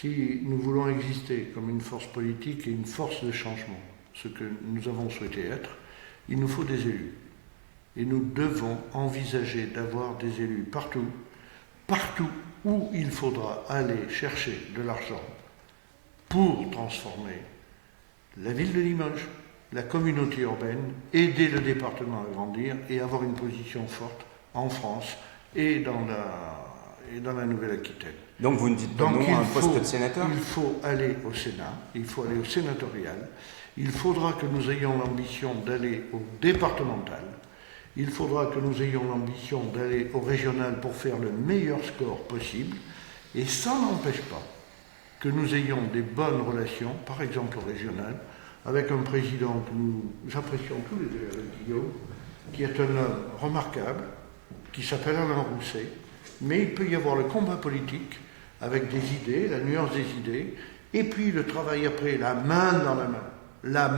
Si nous voulons exister comme une force politique et une force de changement, ce que nous avons souhaité être, il nous faut des élus. Et nous devons envisager d'avoir des élus partout, partout où il faudra aller chercher de l'argent pour transformer la ville de Limoges, la communauté urbaine, aider le département à grandir et avoir une position forte en France et dans la Nouvelle-Aquitaine. Donc vous ne dites pas non à un poste de sénateur? Il faut aller au Sénat, il faut aller au sénatorial, il faudra que nous ayons l'ambition d'aller au départemental, il faudra que nous ayons l'ambition d'aller au régional pour faire le meilleur score possible, et ça n'empêche pas que nous ayons des bonnes relations, par exemple au régional, avec un président que nous apprécions tous les deux, Guillaume, qui est un homme remarquable, qui s'appelle Alain Rousset, mais il peut y avoir le combat politique avec des idées, la nuance des idées, et puis le travail après, la main dans la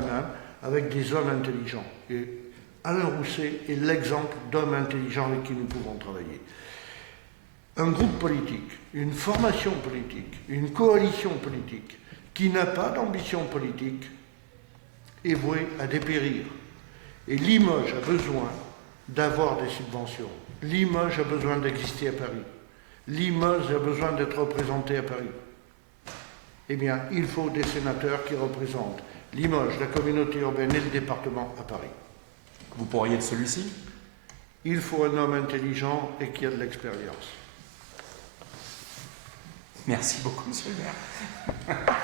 main, avec des hommes intelligents. Et Alain Rousset est l'exemple d'hommes intelligents avec qui nous pouvons travailler. Un groupe politique, une formation politique, une coalition politique qui n'a pas d'ambition politique est vouée à dépérir. Et Limoges a besoin d'avoir des subventions. Limoges a besoin d'exister à Paris. Limoges a besoin d'être représenté à Paris. Eh bien, il faut des sénateurs qui représentent Limoges, la communauté urbaine et le département à Paris. Vous pourriez être celui-ci? Il faut un homme intelligent et qui a de l'expérience. Merci beaucoup, monsieur le maire.